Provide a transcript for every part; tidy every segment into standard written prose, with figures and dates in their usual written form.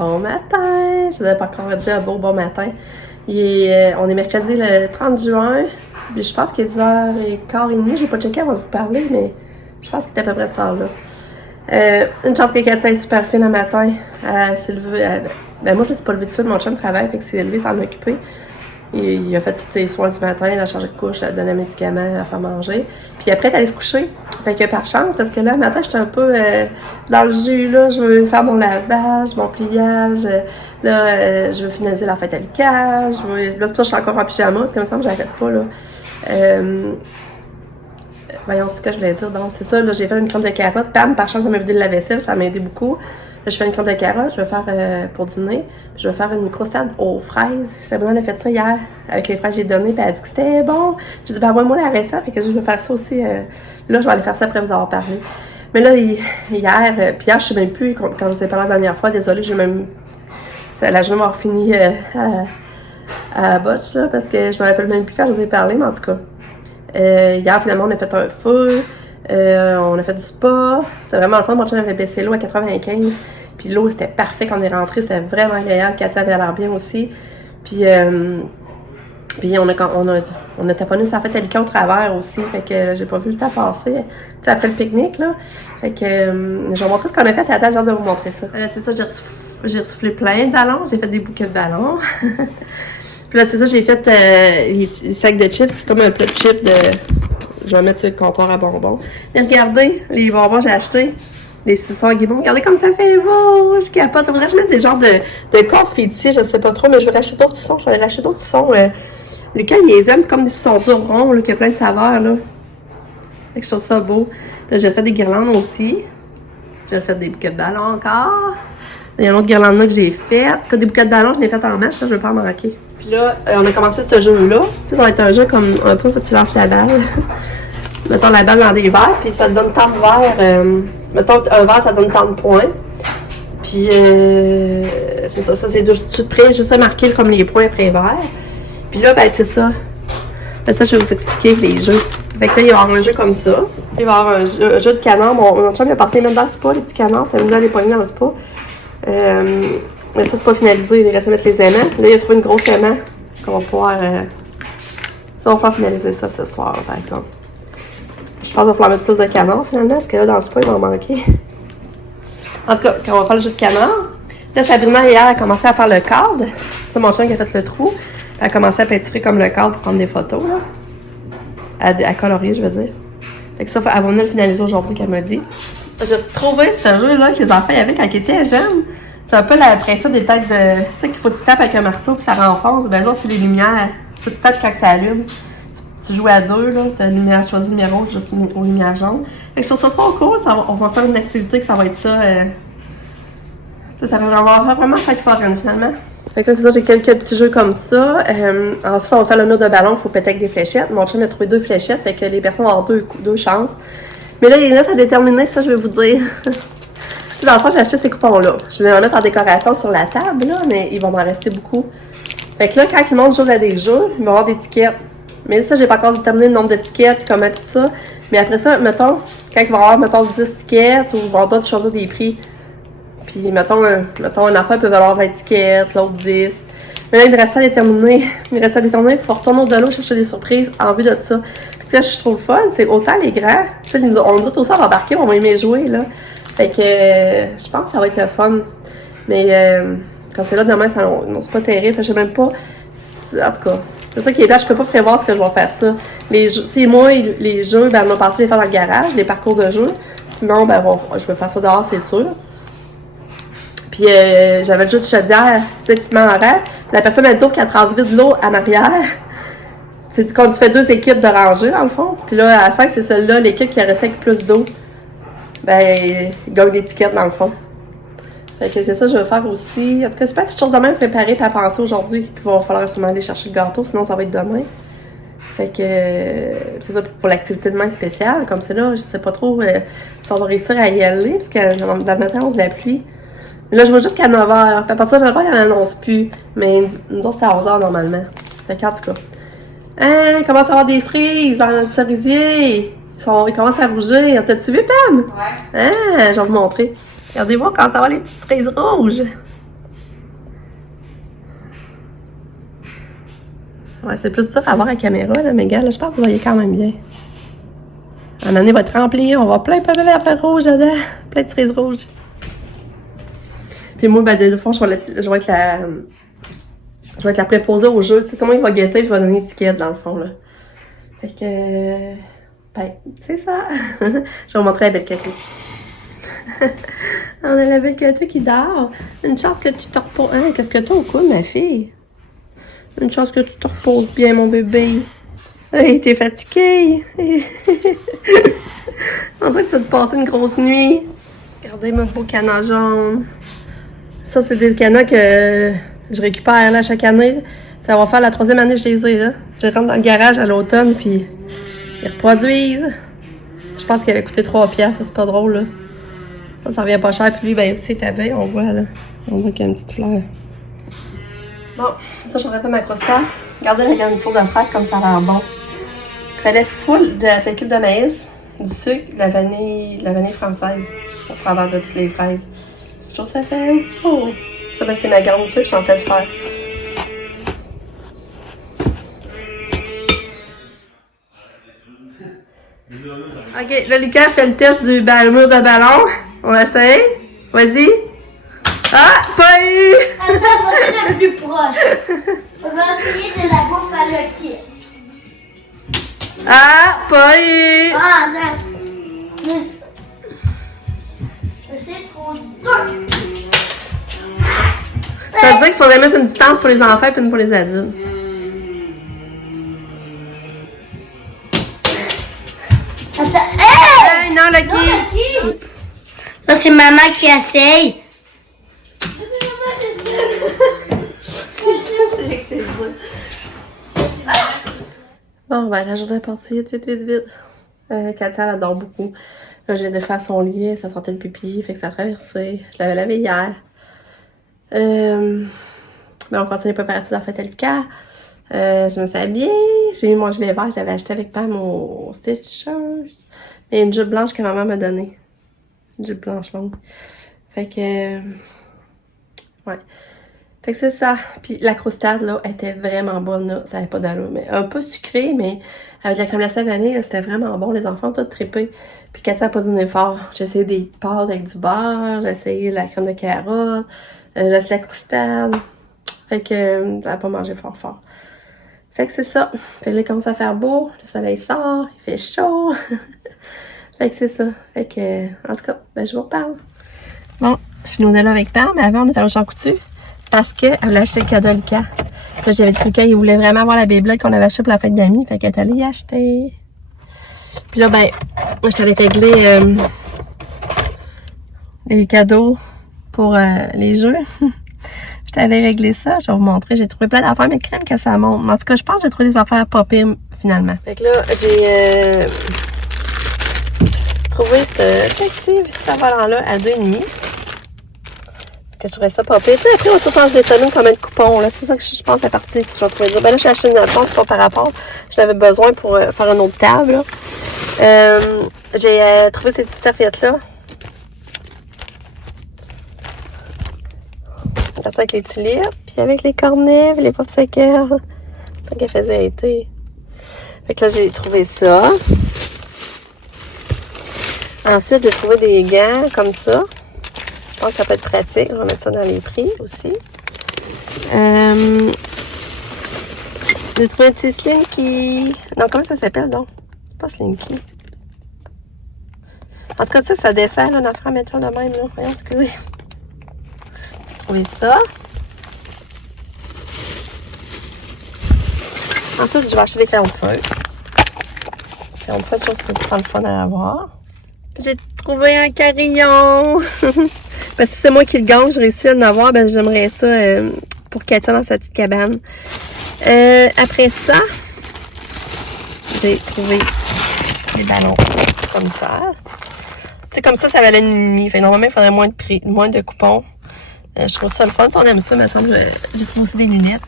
Bon matin! Je vous avais pas encore dit un bon matin. On est mercredi le 30 juin. Puis je pense qu'il est 10h15. J'ai pas checké avant de vous parler, mais je pense qu'il est à peu près cette heure-là. Une chance que Katia est super fine le matin. Elle s'est levée. Ben moi, je me suis pas levée tout seul. Mon chum travaille, fait que s'est levé sans m'occuper. Il a fait tous ses soins du matin, la charge de couche, la donner un médicament, la faire manger. Puis après, elle est allée se coucher. Fait que par chance, parce que là, le matin, j'étais un peu dans le jus, là. Je veux faire mon lavage, mon pliage. Je veux finaliser la fête à Lucas. Là, c'est pour ça que je suis encore en pyjama, parce que me semble que j'arrête pas, là. Voyons ce que je voulais dire. Donc, c'est ça, là, j'ai fait une crème de carottes. Pam, par chance, ça m'a vidé le lave-vaisselle, ça m'a aidé beaucoup. Là, je fais une crème de carottes, je vais faire pour dîner. Puis je vais faire une croustade aux fraises. Sabrina a fait ça hier avec les fraises que j'ai données, puis elle a dit que c'était bon. J'ai dit, ben, envoie-moi la recette, fait que je vais faire ça aussi. Là, je vais aller faire ça après vous avoir parlé. Mais là, hier, puis hier, je sais même plus, quand je vous ai parlé la dernière fois, désolée, j'ai même. La journée m'a fini à botch, là, parce que je me rappelle même plus quand je vous ai parlé, mais en tout cas. Hier, finalement, on a fait un feu. On a fait du spa. C'était vraiment le fun. Mon chum avait baissé l'eau à 95. Puis l'eau, c'était parfait quand on est rentré. C'était vraiment agréable. Katia avait l'air bien aussi. Puis on a taponné sa fête à Lucas au travers aussi. Fait que j'ai pas vu le temps passer. Tu sais, après le pique-nique, là. Fait que je vais vous montrer ce qu'on a fait. À la tête, j'ai hâte de vous montrer ça. Là, c'est ça, j'ai ressoufflé plein de ballons. J'ai fait des bouquets de ballons. Puis là, c'est ça, j'ai fait les sacs de chips. C'est comme un plat de chips de... Je vais mettre sur le comptoir à bonbons. Et regardez, les bonbons que j'ai achetés. Les suçons à guimauve. Regardez comme ça fait beau. Je capote. Il faudrait que je mette des genres de confettis. Je ne sais pas trop, mais je vais racheter d'autres suçons. Je vais aller racheter d'autres suçons. Lucas, il les aime. C'est comme des suçons durs ronds, là, qui a plein de saveurs, là. Fait que je trouve ça beau. Là, j'ai fait des guirlandes aussi. J'ai fait des bouquets de ballons encore. Il y a une autre guirlande là que j'ai faite. Des bouquets de ballons, je l'ai fait en masse. Ça, je ne veux pas en manquer. Puis là, on a commencé ce jeu-là. Ça va être un jeu comme un peu où tu lances la balle. Mettons la balle dans des verres, puis ça te donne tant de verres. Mettons un verre, ça donne tant de points. Puis c'est ça, c'est tout près, juste à marquer comme les points après verre. Puis là, ben c'est ça. Ben ça, je vais vous expliquer les jeux. Fait que là, il va y avoir un jeu comme ça. Il va y avoir un jeu de canard. Mon chum, il a passé même dans le spa, les petits canards. Ça nous a les poignées dans le spa. Mais ça, c'est pas finalisé. Il reste à mettre les aimants. Là, il a trouvé une grosse aimant qu'on va pouvoir... Ça, on va faire finaliser ça ce soir, par exemple. Je pense qu'il va falloir mettre plus de canards, finalement, parce que là, dans le spa, il va en manquer. En tout cas, quand on va faire le jeu de canard, là, Sabrina, hier, a commencé à faire le cadre. C'est mon chum qui a fait le trou. Elle a commencé à peinturer comme le cadre pour prendre des photos, là. À colorier, je veux dire. Fait que ça, elle va venir le finaliser aujourd'hui, qu'elle m'a dit. J'ai trouvé ce jeu-là que les enfants avaient quand ils étaient jeunes. C'est un peu le principe des têtes de... Tu sais qu'il faut que tu tapes avec un marteau puis ça renfonce. Ben, autres, c'est les lumières. Il faut que tu tapes quand ça allume. Tu joues à deux, là. Tu as lumière, choisi le numéro juste aux lumières jaunes. Fait que je trouve ça trop cool. On va faire une activité que ça va être ça. Ça va vraiment fête foraine, finalement. Fait que là, c'est ça, j'ai quelques petits jeux comme ça. Ensuite, on va faire le nœud de ballon. Il faut péter avec des fléchettes. Mon chum a trouvé 2 fléchettes. Fait que les personnes vont avoir deux chances. Mais là, les notes à déterminer, ça, je vais vous dire. Dans le fond, j'ai acheté ces coupons-là. Je vais en mettre en décoration sur la table, là, mais il va m'en rester beaucoup. Fait que là, quand ils montent jouer à des jeux, ils vont avoir des tickets. Mais ça, j'ai pas encore déterminé le nombre de tickets, comment tout ça. Mais après ça, mettons, quand ils vont avoir, mettons, 10 tickets, ou ils vont d'autres choisir des prix. Puis, mettons, une affaire peut valoir 20 tickets, l'autre 10. Mais là, il me reste à déterminer. Pour retourner au-delà, chercher des surprises en vue de ça. Puis ce que je trouve fun, c'est autant les grands. Tu sais, on nous dit tout ça, on va embarquer, on va aimer jouer, là. Fait que je pense que ça va être le fun. Mais quand c'est là demain, c'est pas terrible. Je sais même pas. En tout cas, c'est ça qui est bien. Je peux pas prévoir ce que je vais faire ça. Si moi, les jeux, ben, on va passer les faire dans le garage, les parcours de jeux. Sinon, ben, je vais faire ça dehors, c'est sûr. Puis j'avais le jeu de chaudière, c'est que tu te mets en rang. La personne a le tour qui a transvide l'eau en arrière. C'est quand tu fais 2 équipes de rangée, dans le fond. Puis là, à la fin, c'est celle-là, l'équipe qui a resté avec plus d'eau. Ben, il gagne des tickets dans le fond. Fait que c'est ça que je vais faire aussi. En tout cas, c'est pas une petite chose de même préparée et à penser aujourd'hui. Puis il va falloir sûrement aller chercher le gâteau, sinon ça va être demain. Fait que c'est ça pour l'activité de demain spéciale. Comme c'est là, je sais pas trop si on va réussir à y aller, parce que dans le matin, on se la pluie. Mais là, je vais jusqu'à 9h. Puis à partir de 9h, il n'en annonce plus. Mais nous autres, c'est à 11h normalement. Fait qu'en tout cas. Hein, il commence à avoir des cerises dans le cerisier. Ils commencent à rougir. T'as-tu vu, Pam? Ouais. Ah, je vais vous montrer. Regardez-moi quand ça va les petites cerises rouges. Ouais, c'est plus dur à voir à la caméra, là, mais gars, là, je pense que vous voyez quand même bien. Un année va être remplie, on va plein d'affaires rouges dedans, plein de cerises rouges. Puis moi, ben, de fond, je vais être la préposée au jeu. C'est moi qui va guetter et je vais donner l'étiquette, dans le fond, là. Fait que... Ben, c'est ça. Je vais vous montrer la belle Catou. On a la belle Catou qui dort. Une chance que tu te reposes... Hein, qu'est-ce que t'as au coude, ma fille? Une chance que tu te reposes bien, mon bébé. Hey, t'es fatiguée. On dirait que tu vas te passer une grosse nuit. Regardez mon beau canard jaune. Ça, c'est des canards que je récupère là, chaque année. Ça va faire la 3e année que je les ai. Là. Je rentre dans le garage à l'automne, puis ils reproduisent. Je pense qu'il avait coûté 3$, ça, c'est pas drôle. Là. Ça revient pas cher. Puis lui, ben aussi, ta veille, on voit là. On voit qu'il y a une petite fleur. Bon, ça, je fait ma crosta. Regardez la garniture de fraises comme ça a l'air bon. Il fallait full de la fécule de maïs, du sucre, de la vanille française au travers de toutes les fraises. C'est toujours ça fait. Oh. Ça, ben, c'est ma garniture que je suis en train de faire. Ok, là, Lucas fait le test du mur de ballon. On essaye. Vas-y. Ah, pas eu! Attends, on va essayer le plus proche. On va essayer de la bouffe à Lucky. Ah, pas eu! Ah, attends. Mais c'est trop dur. Ça veut dire qu'il faudrait mettre une distance pour les enfants et une pour les adultes. Attends. Hey! Hey, non, Lucky! Là, c'est maman qui essaye. Bon, ben, la journée passe vite. Katia, elle adore beaucoup. Là, je viens de faire son lit, ça sentait le pipi, fait que ça a traversé. Je l'avais lavé hier. Mais on continue les préparatifs de la fête à Lucas. Je me suis habillée. J'ai mis mon gilet vert que j'avais acheté avec Pam au Stitchers. Et une jupe blanche que maman m'a donnée. Une jupe blanche longue. Fait que... ouais. Fait que c'est ça. Puis la croustade, là, était vraiment bonne, là. Ça avait pas d'allure, mais un peu sucré, mais avec la crème glacée vanille, c'était vraiment bon. Les enfants ont tous trippé. Puis Katia n'a pas dîné fort. J'ai essayé des pâtes avec du beurre, j'ai essayé la crème de carotte, j'ai essayé la croustade. Fait que elle n'a pas mangé fort. Fait que c'est ça. Fait que là, il commence à faire beau, le soleil sort, il fait chaud. Fait que c'est ça. Fait que, en tout cas, ben, je vous reparle. Bon, je suis là avec Pam, mais avant, on est allé au Jean Coutu. Parce qu'elle voulait acheter le cadeau à Lucas. Là, j'avais dit que Lucas, il voulait vraiment avoir la Beyblade qu'on avait achetée pour la fête d'amis. Fait qu'elle est allée y acheter. Puis là, ben, moi, j'étais allée régler les cadeaux pour les jeux. J'étais allée régler ça. Je vais vous montrer. J'ai trouvé plein d'affaires, mais crème que ça monte. Mais en tout cas, je pense que j'ai trouvé des affaires pas pires, finalement. Fait que là, j'ai trouvé ce petit savant-là à 2,5. Que je trouvais ça pas pire. Tu sais, après, on tout le temps, je détermine combien de coupons, là. C'est ça que je pense, la partie que je vais trouver dur. Ben là, j'ai acheté une réponse, pas par rapport. Je l'avais besoin pour faire une autre table, là. J'ai trouvé ces petites serviettes-là. Avec les tulipes, puis avec les cornets, puis les popsicles. Tant qu'elle faisait été. Fait que là, j'ai trouvé ça. Ensuite, j'ai trouvé des gants comme ça. Je pense que ça peut être pratique. Je vais mettre ça dans les prix aussi. J'ai trouvé un petit Slinky. Non, comment ça s'appelle donc? C'est pas Slinky. En tout cas, ça dessert, là, une affaire en métal de même, là. Voyons, excusez. J'ai trouvé ça. Ensuite, je vais acheter des crayons de feu. Les crayons de feu, ça serait pas le fun à avoir. J'ai trouvé un carillon. Parce que si c'est moi qui le gagne, je réussis à en avoir, ben j'aimerais ça pour Katia dans sa petite cabane. Après ça, j'ai trouvé des ballons comme ça. Tu sais, comme ça valait une nuit. Fait normalement, il faudrait moins de coupons. Je trouve ça le fun. Si on aime ça, il me semble. J'ai trouvé aussi des lunettes.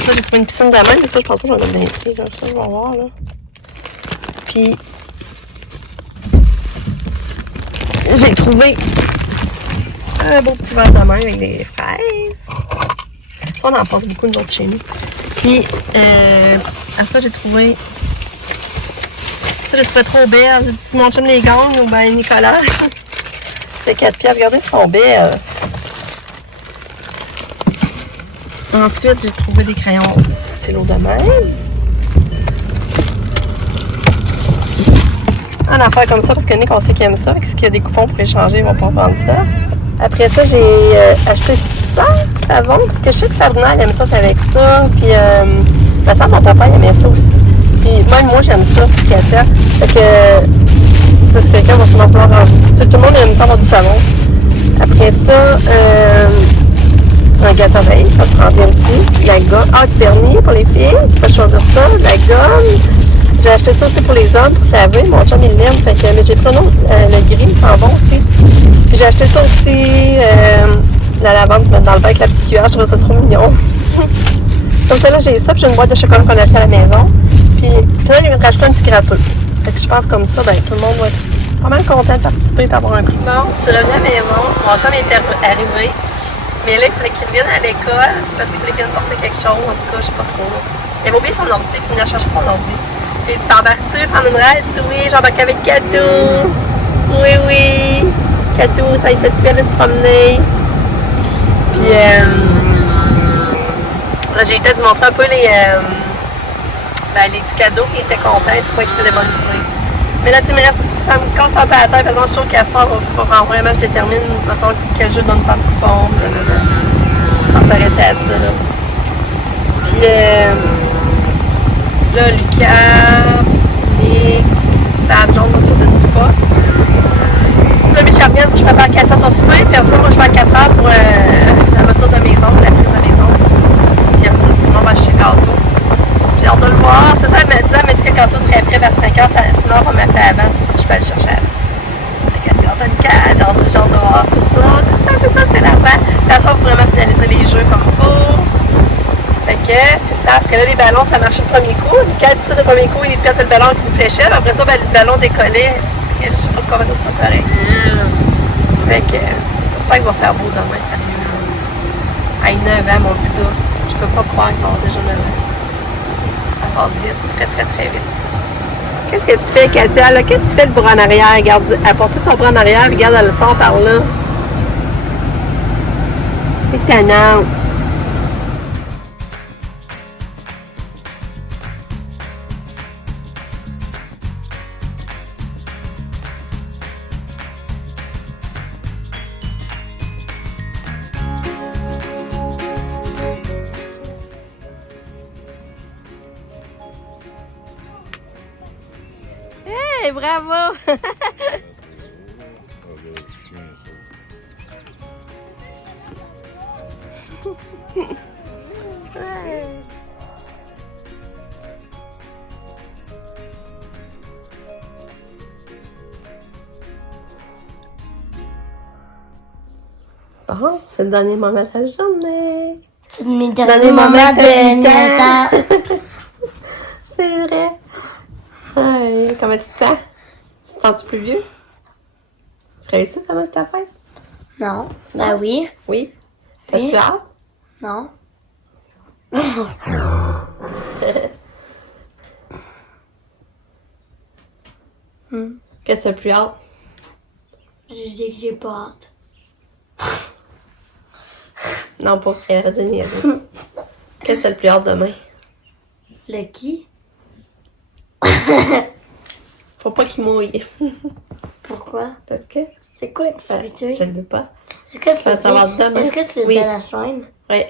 Ça, j'ai trouvé une piscine de la main, mais ça, je pense pas que j'en ai dans les prix. Ça, je vais voir, là. Puis, j'ai trouvé Un beau petit verre de main avec des fraises. On en passe beaucoup de d'autres chez nous. Puis, après ça, j'ai trouvé... Ça, j'ai trouvé trop belle. J'ai dit, si mon chum les gagne, ou ben Nicolas. C'est 4 pièces. Regardez, elles sont belles. Ensuite, j'ai trouvé des crayons stylo de même. Un affaire comme ça, parce que Nick, on sait qu'il aime ça. Fait que s'il y a des coupons pour échanger, ils vont pas prendre ça. Après ça, j'ai acheté ça, savon, parce que je sais que Sabrina, elle aime ça, c'est avec ça. Puis, ma soeur, mon papa, il aimait ça aussi. Puis, même moi, j'aime ça, ce qu'il y a ça. Fait que, ça, c'est quelqu'un va sûrement vouloir ranger. Tu sais, tout le monde aime ça avoir du savon. Après ça, un Gatorade, ça se prend bien aussi. La gomme, du vernis pour les filles, tu peux choisir ça. La gomme. J'ai acheté ça aussi pour les hommes, pour laver. Mon chum, il l'aime. Fait que, mais j'ai pris un autre, le gris, il sent bon aussi. Puis j'ai acheté ça aussi, la lavande pour mettre dans le bain avec la petite cuillère. Je trouvais ça trop mignon. Comme ça, là, j'ai ça. Puis j'ai une boîte de chocolat qu'on a acheté à la maison. Puis là, il m'a rajouté un petit grappeux. Fait que je pense comme ça, ben, tout le monde va être pas mal content de participer et avoir un prix. Bon, je suis revenue à la maison. Mon chum était arrivé. Mais là, il fallait qu'il revienne à l'école parce qu'il voulait qu'il vienne porter quelque chose. En tout cas, je sais pas trop. Il avait oublié son ordi, puis il venait chercher son ordi. Il dit, t'embarques-tu prendre une ride? Je dis, oui, j'embarque avec Katou. Oui, oui. Katou, ça lui fait du bien de se promener. Puis, là, j'ai été de montrer un peu les petits cadeaux. Il était content, tu crois que c'était des bonnes idées. Mais là, tu sais, ça me casse un peu la tête. Par exemple, je suis sûre qu'à soir, il faut vraiment que je détermine, mettons, quel jeu donne tant de coupons. On s'arrêtait à ça, là. Puis, là, Lucas, Nick, Sam, John, on faisait du spa. Là, Michel vient, je prépare 4 heures son souper, puis après ça, moi, je fais à 4 heures pour la mesure de mes ongles, la prise de mes ongles. Puis après ça, sinon, on va chez Gâteau. J'ai hâte de le voir. C'est ça, elle m'a dit que Gâteau serait prêt vers 5 heures, sinon, on va m'appeler avant, puis si je peux aller chercher avant. Regarde, Gâteau, j'ai hâte de voir tout ça, c'était l'avant. Puis après ça, on va vraiment finaliser les jeux comme il faut. Fait que c'est ça, parce que là, les ballons, ça marchait le premier coup. Lucas dit ça le premier coup, il pète le ballon avec une fléchette. Après ça, ben, le ballon décollait. Fait que je sais pas ce qu'on va faire, c'est pas correct. Fait que j'espère qu'il va faire beau demain, sérieux. À 9 ans, mon petit gars. Je peux pas croire qu'il va avoir déjà 9 ans. Ça passe vite, très, très, très vite. Qu'est-ce que tu fais, Katia? Là? Qu'est-ce que tu fais le bras en arrière? Regarde, elle a passé son bras en arrière, regarde, elle le sort par là. C'est tannant. Hey, bravo! Bon, c'est le dernier moment de la journée. C'est mes derniers moments de Nathan. C'est vrai. Hey, comment tu te sens? Tu te sens-tu plus vieux? Tu réussis ça, cette affaire? Non. Ben oui. Oui. T'as-tu Oui. hâte? Non. Qu'est-ce que t'as plus hâte? J'ai dit que j'ai pas hâte. Non, pas vrai, arrête de niaiser. Qu'est-ce que t'as le plus hâte demain? Le qui? Faut pas qu'il mouille. Pourquoi? Parce que... C'est quoi l'activité? Je le dis pas. Est-ce que vas savoir demain. Est-ce que tu le Oui. dis à la chaîne? Oui.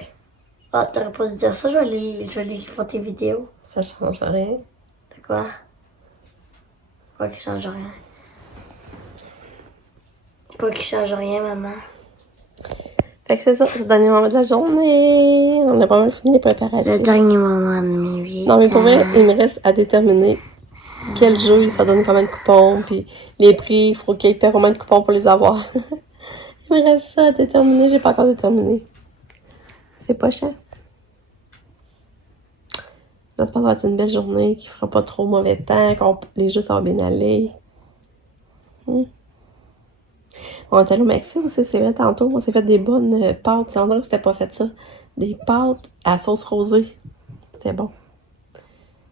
Ah, t'aurais pas dû dire ça, je vais aller faire tes vidéos. Ça change rien. C'est quoi? Pas qu'il change rien. Pas qu'il change rien, maman. Fait que c'est ça, c'est le dernier moment de la journée. On a pas mal fini les Le préparatifs. dernier moment de mes vies. Non, mais pour vrai, il me reste à déterminer quel jeu ça donne combien de coupons, puis les prix, il faut qu'il y ait combien de coupons pour les avoir. Il me reste ça à déterminer, j'ai pas encore déterminé. C'est pas cher. J'espère que ça va être une belle journée, qu'il fera pas trop mauvais temps, les jeux ça va bien aller. On est allé au Mexique aussi, c'est vrai, tantôt. On s'est fait des bonnes pâtes. On dirait que c'était pas fait ça. Des pâtes à sauce rosée. C'était bon.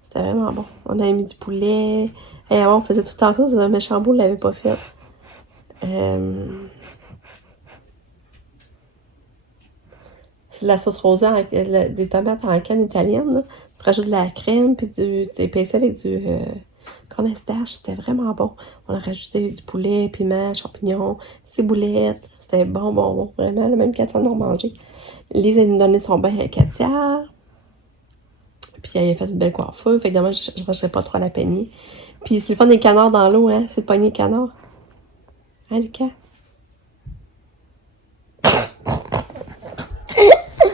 C'était vraiment bon. On avait mis du poulet. Et avant, on faisait tout le temps ça. Mais Chambaud l'avait pas fait. C'est de la sauce rosée, des tomates en canne italienne. Là. Tu rajoutes de la crème, puis tu épaisses avec du cornstarch. C'était vraiment bon. On a rajouté du poulet, piment, champignons, ciboulettes. C'était bon. Vraiment, le même Katia en a mangé. Lise, elle nous donnait son bain à Katia. Puis elle a fait une belle coiffure. Fait que demain, je ne rangerai pas trop à la peignée. Puis c'est le fun des canards dans l'eau, hein. C'est de pogner les canards. Hein, Lucas?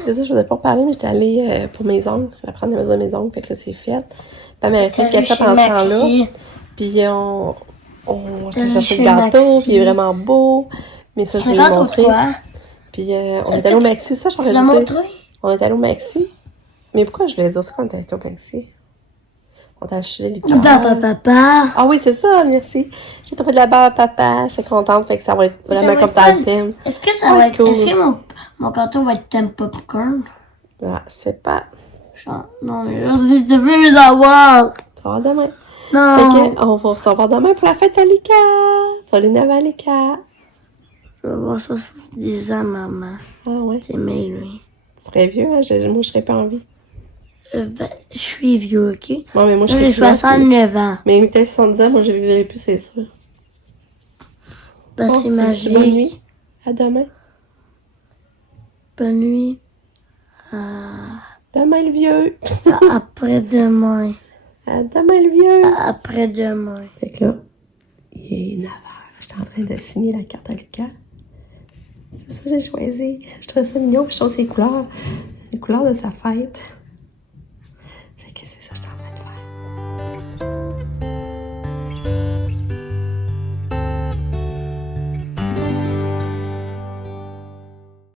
C'est ça, je voulais pas parler, mais j'étais allée pour mes ongles. Je vais prendre la maison de mes ongles, fait que là, c'est fait. Puis elle m'a resté le ketchup en ce temps-là. Puis on s'est cherché le gâteau, puis il est vraiment beau. Mais ça, je vais le montrer. Puis on est allé au Maxi, ça, je t'en ai dit. On est allé au Maxi. Mais pourquoi je voulais dire ça quand on est allé au Maxi? On t'a acheté les Papa. Ah oui, c'est ça, merci. J'ai trouvé de la barbe à papa, j'étais contente, fait que ça va être vraiment comme dans le thème. Est-ce que ça va être cool? Est-ce que mon gâteau va être thème popcorn? Ah, c'est pas. Genre, non, mais je veux les avoir. Tu vas voir demain. Non. Fait qu'on va se revoir demain pour la fête à Lika. Pour les 9 à Lika. Je vais voir ça sur 10 ans, maman. Ah ouais. C'est mes lui. Tu serais vieux, hein? Moi, je serais pas en vie. Je suis vieux, ok? Ouais, mais moi, je j'ai serais 69 ans. Mais t'as 70 ans, moi, je vivrai plus, c'est sûr. Bah, c'est magique. Bonne nuit. À demain. Bonne nuit. Demain, le vieux. Après-demain. À demain, le vieux. Après-demain. Fait que là, il est 9h. J'étais en train de signer la carte à Lucas. C'est ça que j'ai choisi. Je trouve ça mignon, puis je trouve ses couleurs. Les couleurs de sa fête.